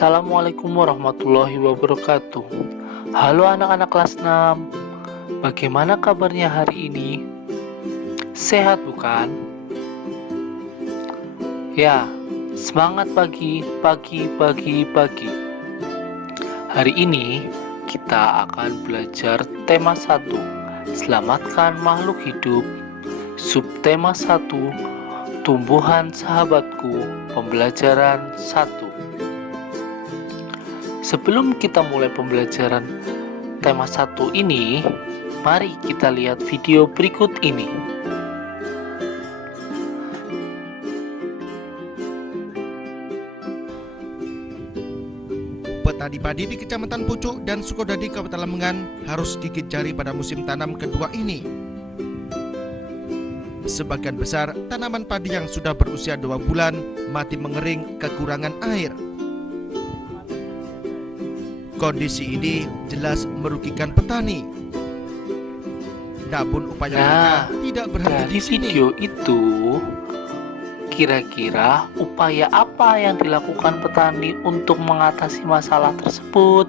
Assalamualaikum warahmatullahi wabarakatuh. Halo anak-anak kelas 6. Bagaimana kabarnya hari ini? Sehat bukan? Ya, semangat pagi. Hari ini kita akan belajar tema 1. Selamatkan makhluk hidup. Subtema 1. Tumbuhan sahabatku. Pembelajaran 1. Sebelum kita mulai pembelajaran tema 1 ini, mari kita lihat video berikut ini. Petani padi di Kecamatan Pucuk dan Sukodadi Kabupaten Lamongan harus gigit jari pada musim tanam kedua ini. Sebagian besar tanaman padi yang sudah berusia 2 bulan mati mengering kekurangan air. Kondisi ini jelas merugikan petani. Namun upaya mereka tidak berhenti Dari di sini. video itu, kira-kira upaya apa yang dilakukan petani untuk mengatasi masalah tersebut?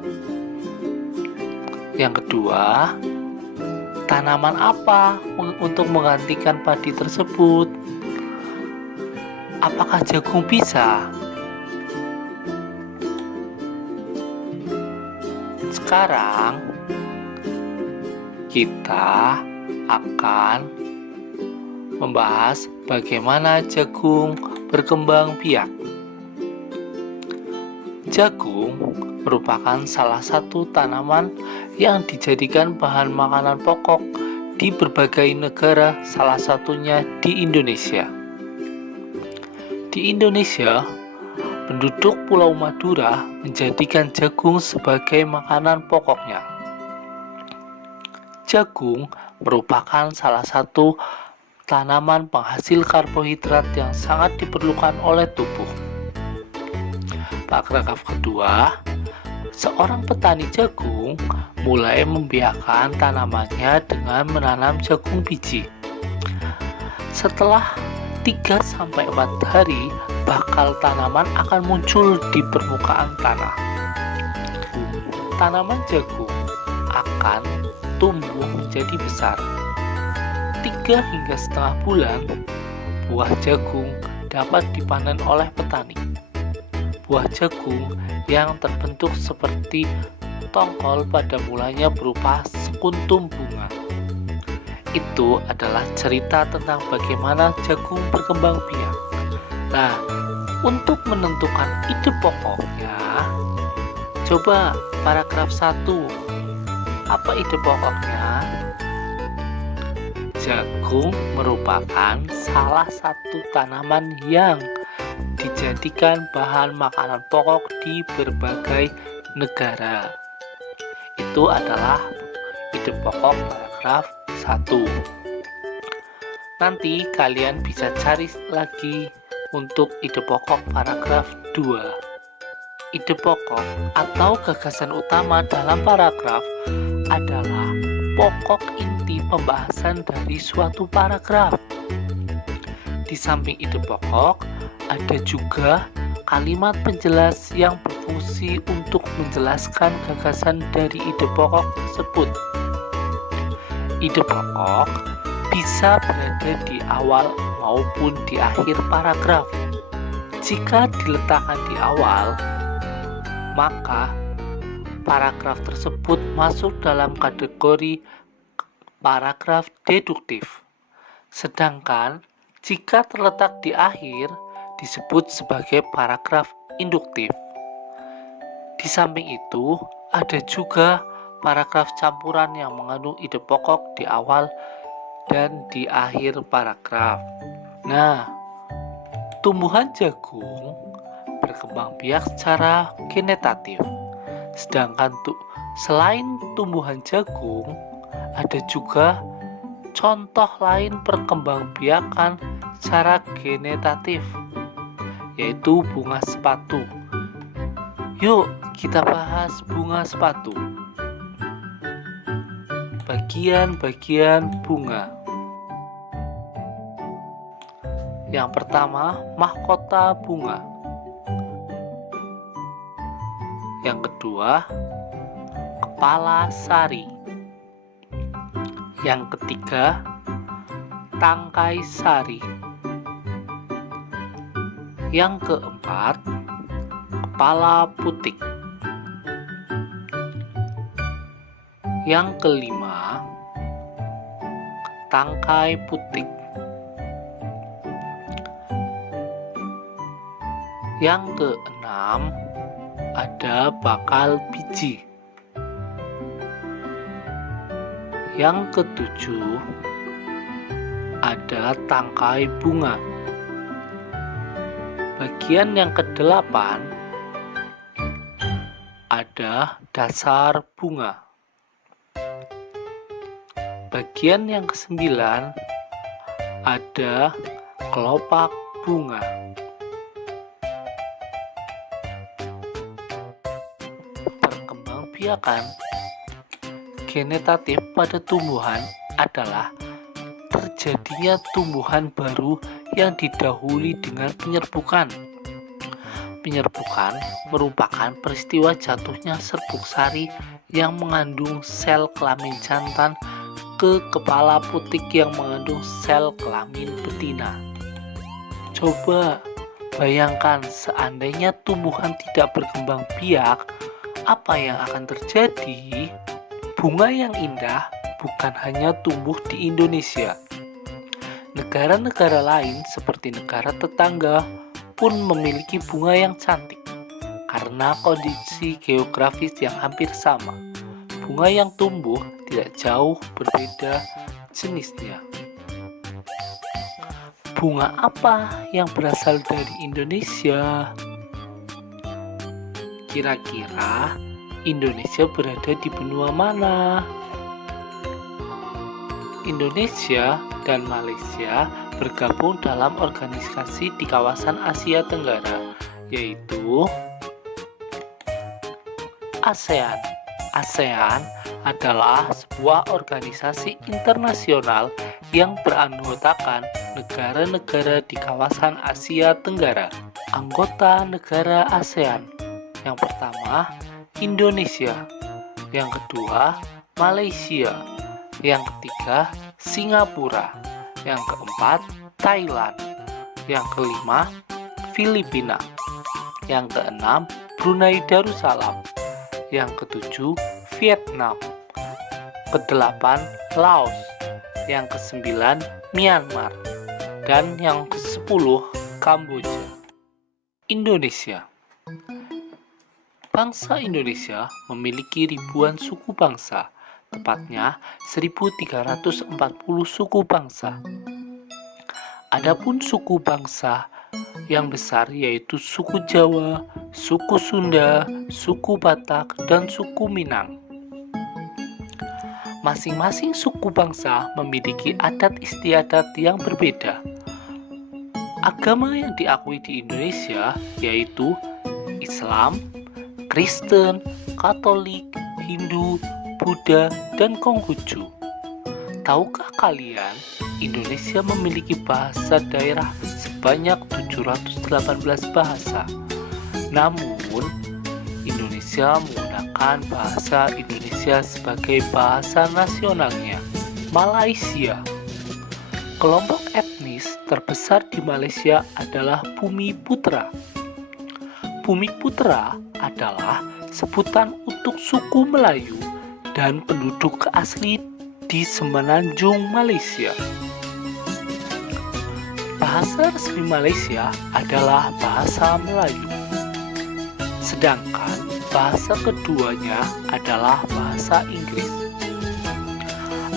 Yang kedua, tanaman apa untuk menggantikan padi tersebut? Apakah jagung bisa? Sekarang kita akan membahas bagaimana jagung berkembang biak. Jagung merupakan salah satu tanaman yang dijadikan bahan makanan pokok di berbagai negara, salah satunya di Indonesia. Di Indonesia, penduduk Pulau Madura menjadikan jagung sebagai makanan pokoknya. Jagung merupakan salah satu tanaman penghasil karbohidrat yang sangat diperlukan oleh tubuh. Paragraf kedua, seorang petani jagung mulai membiarkan tanamannya dengan menanam jagung biji. Setelah 3-4 hari, bakal tanaman akan muncul di permukaan tanah. Tanaman jagung akan tumbuh menjadi besar. 3,5 bulan, buah jagung dapat dipanen oleh petani. Buah jagung yang terbentuk seperti tongkol pada mulanya berupa sekuntum bunga. Itu adalah cerita tentang bagaimana jagung berkembang biak. Nah, untuk menentukan ide pokoknya, coba paragraf 1. Apa ide pokoknya? Jagung merupakan salah satu tanaman yang dijadikan bahan makanan pokok di berbagai negara. Itu adalah ide pokok paragraf 1. Nanti kalian bisa cari lagi untuk ide pokok paragraf 2. Ide pokok atau gagasan utama dalam paragraf adalah pokok inti pembahasan dari suatu paragraf. Di samping ide pokok, ada juga kalimat penjelas yang berfungsi untuk menjelaskan gagasan dari ide pokok tersebut. Ide pokok bisa berada di awal maupun di akhir paragraf. Jika diletakkan di awal, maka paragraf tersebut masuk dalam kategori paragraf deduktif. Sedangkan jika terletak di akhir, disebut sebagai paragraf induktif. Di samping itu, ada juga paragraf campuran yang mengandung ide pokok di awal dan di akhir paragraf. Nah, tumbuhan jagung berkembang biak secara genetatif. Sedangkan selain tumbuhan jagung, ada juga contoh lain perkembangbiakan secara genetatif, yaitu bunga sepatu. Yuk kita bahas bunga sepatu. Bagian-bagian bunga. Yang pertama, mahkota bunga. Yang kedua, kepala sari. Yang ketiga, tangkai sari. Yang keempat, kepala putik. Yang kelima, tangkai putik. Yang keenam, ada bakal biji. Yang ketujuh, ada tangkai bunga. Bagian yang kedelapan, ada dasar bunga. Bagian yang kesembilan, ada kelopak bunga. Perkembangbiakan genetatif pada tumbuhan adalah terjadinya tumbuhan baru yang didahului dengan penyerbukan. Penyerbukan merupakan peristiwa jatuhnya serbuk sari yang mengandung sel kelamin jantan ke kepala putik yang mengandung sel kelamin betina. Coba bayangkan seandainya tumbuhan tidak berkembang biak, apa yang akan terjadi? Bunga yang indah bukan hanya tumbuh di Indonesia. Negara-negara lain seperti negara tetangga pun memiliki bunga yang cantik karena kondisi geografis yang hampir sama. Bunga yang tumbuh tidak jauh berbeda jenisnya. Bunga apa yang berasal dari Indonesia? Kira-kira Indonesia berada di benua mana? Indonesia dan Malaysia bergabung dalam organisasi di kawasan Asia Tenggara, yaitu ASEAN. ASEAN adalah sebuah organisasi internasional yang beranggotakan negara-negara di kawasan Asia Tenggara. Anggota negara ASEAN yang pertama, Indonesia. Yang kedua, Malaysia. Yang ketiga, Singapura. Yang keempat, Thailand. Yang kelima, Filipina. Yang keenam, Brunei Darussalam. Yang ketujuh, Vietnam. Kedelapan, Laos. Yang kesembilan, Myanmar. Dan yang kesepuluh, Kamboja. Indonesia. Bangsa Indonesia memiliki ribuan suku bangsa, tepatnya 1340 suku bangsa. Adapun suku bangsa yang besar yaitu suku Jawa, suku Sunda, suku Batak, dan suku Minang. Masing-masing suku bangsa memiliki adat istiadat yang berbeda. Agama yang diakui di Indonesia yaitu Islam, Kristen, Katolik, Hindu, Buddha, dan Konghucu. Tahukah kalian, Indonesia memiliki bahasa daerah sebanyak 718 bahasa. Namun, Indonesia menggunakan bahasa Indonesia sebagai bahasa nasionalnya, Malaysia. Kelompok etnis terbesar di Malaysia adalah Bumiputra. Bumiputra adalah sebutan untuk suku Melayu dan penduduk asli di Semenanjung Malaysia. Bahasa resmi Malaysia adalah bahasa Melayu, sedangkan bahasa keduanya adalah bahasa Inggris.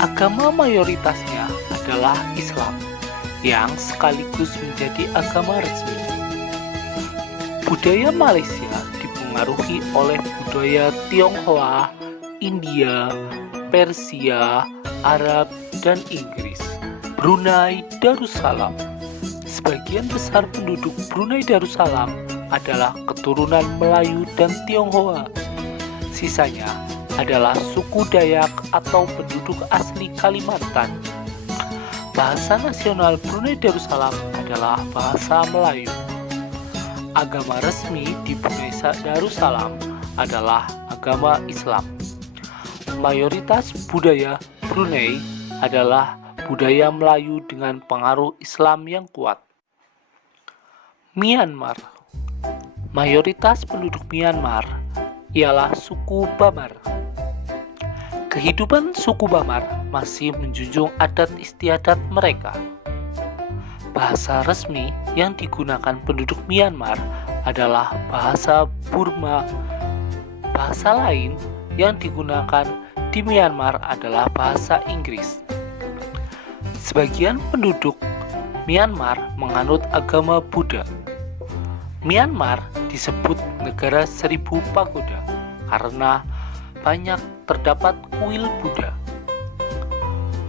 Agama mayoritasnya adalah Islam, yang sekaligus menjadi agama resmi. Budaya Malaysia dipengaruhi oleh budaya Tionghoa, India, Persia, Arab, dan Inggris. Brunei Darussalam. Sebagian besar penduduk Brunei Darussalam adalah keturunan Melayu dan Tionghoa. Sisanya adalah suku Dayak atau penduduk asli Kalimantan. Bahasa nasional Brunei Darussalam adalah bahasa Melayu. Agama resmi di Brunei Darussalam adalah agama Islam. Mayoritas budaya Brunei adalah budaya Melayu dengan pengaruh Islam yang kuat. Myanmar. Mayoritas penduduk Myanmar ialah suku Bamar. Kehidupan suku Bamar masih menjunjung adat istiadat mereka. Bahasa resmi yang digunakan penduduk Myanmar adalah bahasa Burma. Bahasa lain yang digunakan di Myanmar adalah bahasa Inggris. Sebagian penduduk Myanmar menganut agama Buddha. Myanmar disebut negara 1000 pagoda karena banyak terdapat kuil Buddha.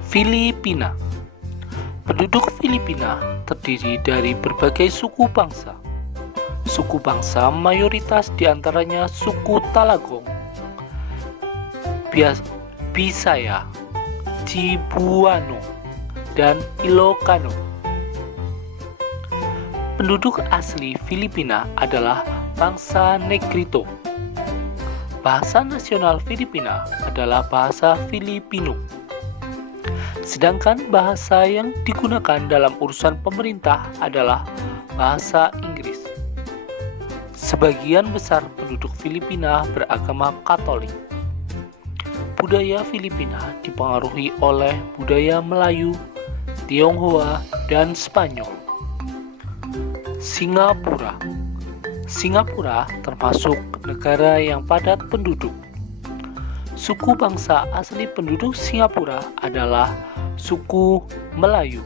Filipina. Penduduk Filipina terdiri dari berbagai suku bangsa. Suku bangsa mayoritas diantaranya suku Talagong, Bisaya, Cebuano, dan Ilocano. Penduduk asli Filipina adalah bangsa Negrito. Bahasa nasional Filipina adalah bahasa Filipino. Sedangkan bahasa yang digunakan dalam urusan pemerintah adalah bahasa Inggris. Sebagian besar penduduk Filipina beragama Katolik. Budaya Filipina dipengaruhi oleh budaya Melayu, Tionghoa, dan Spanyol. Singapura. Singapura termasuk negara yang padat penduduk. Suku bangsa asli penduduk Singapura adalah suku Melayu.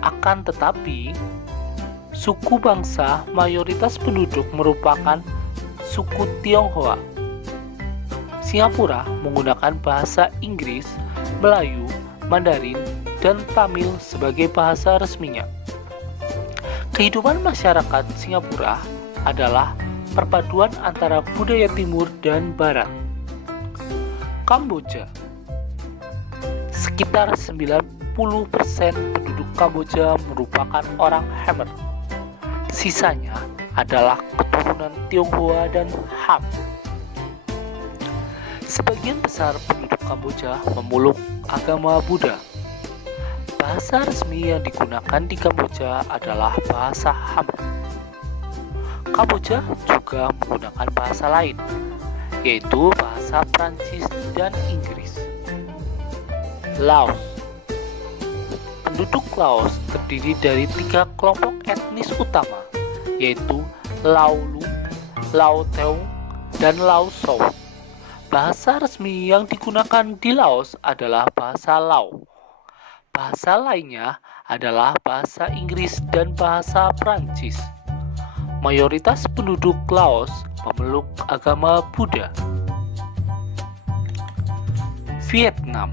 Akan tetapi, suku bangsa mayoritas penduduk merupakan suku Tionghoa. Singapura menggunakan bahasa Inggris, Melayu, Mandarin, dan Tamil sebagai bahasa resminya. Kehidupan masyarakat Singapura adalah perpaduan antara budaya timur dan barat. Kamboja. Sekitar 90% penduduk Kamboja merupakan orang Khmer. Sisanya adalah keturunan Tionghoa dan Han. Sebagian besar penduduk Kamboja memeluk agama Buddha. Bahasa resmi yang digunakan di Kamboja adalah bahasa Khmer. Kamboja juga menggunakan bahasa lain, yaitu bahasa Prancis dan Inggris. Laos. Penduduk Laos terdiri dari 3 kelompok etnis utama, yaitu Lao Lu, Lao Teong, dan Lao Sou. Bahasa resmi yang digunakan di Laos adalah bahasa Lao. Bahasa lainnya adalah bahasa Inggris dan bahasa Prancis. Mayoritas penduduk Laos memeluk agama Buddha. Vietnam.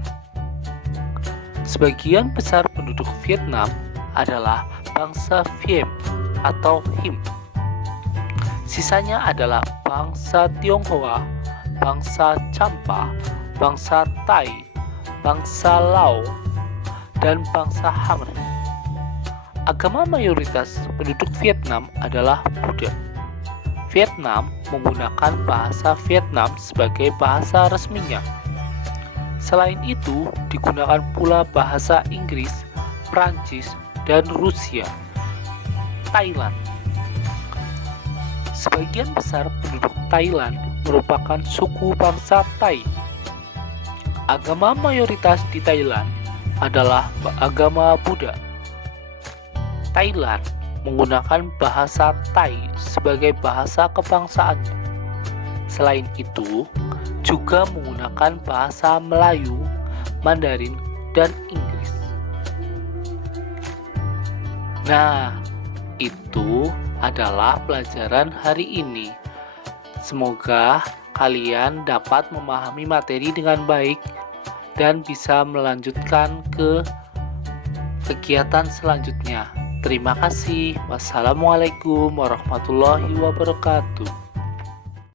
Sebagian besar penduduk Vietnam adalah bangsa Viem atau Him. Sisanya adalah bangsa Tionghoa, bangsa Champa, bangsa Thai, bangsa Lao, dan bangsa Khmer. Agama mayoritas penduduk Vietnam adalah Buddha. Vietnam menggunakan bahasa Vietnam sebagai bahasa resminya. Selain itu, digunakan pula bahasa Inggris, Prancis, dan Rusia. Thailand. Sebagian besar penduduk Thailand merupakan suku bangsa Thai. Agama mayoritas di Thailand adalah agama Buddha. Thailand menggunakan bahasa Thai sebagai bahasa kebangsaannya. Selain itu, juga menggunakan bahasa Melayu, Mandarin, dan Inggris. Nah, itu adalah pelajaran hari ini. Semoga kalian dapat memahami materi dengan baik dan bisa melanjutkan ke kegiatan selanjutnya. Terima kasih. Wassalamualaikum warahmatullahi wabarakatuh.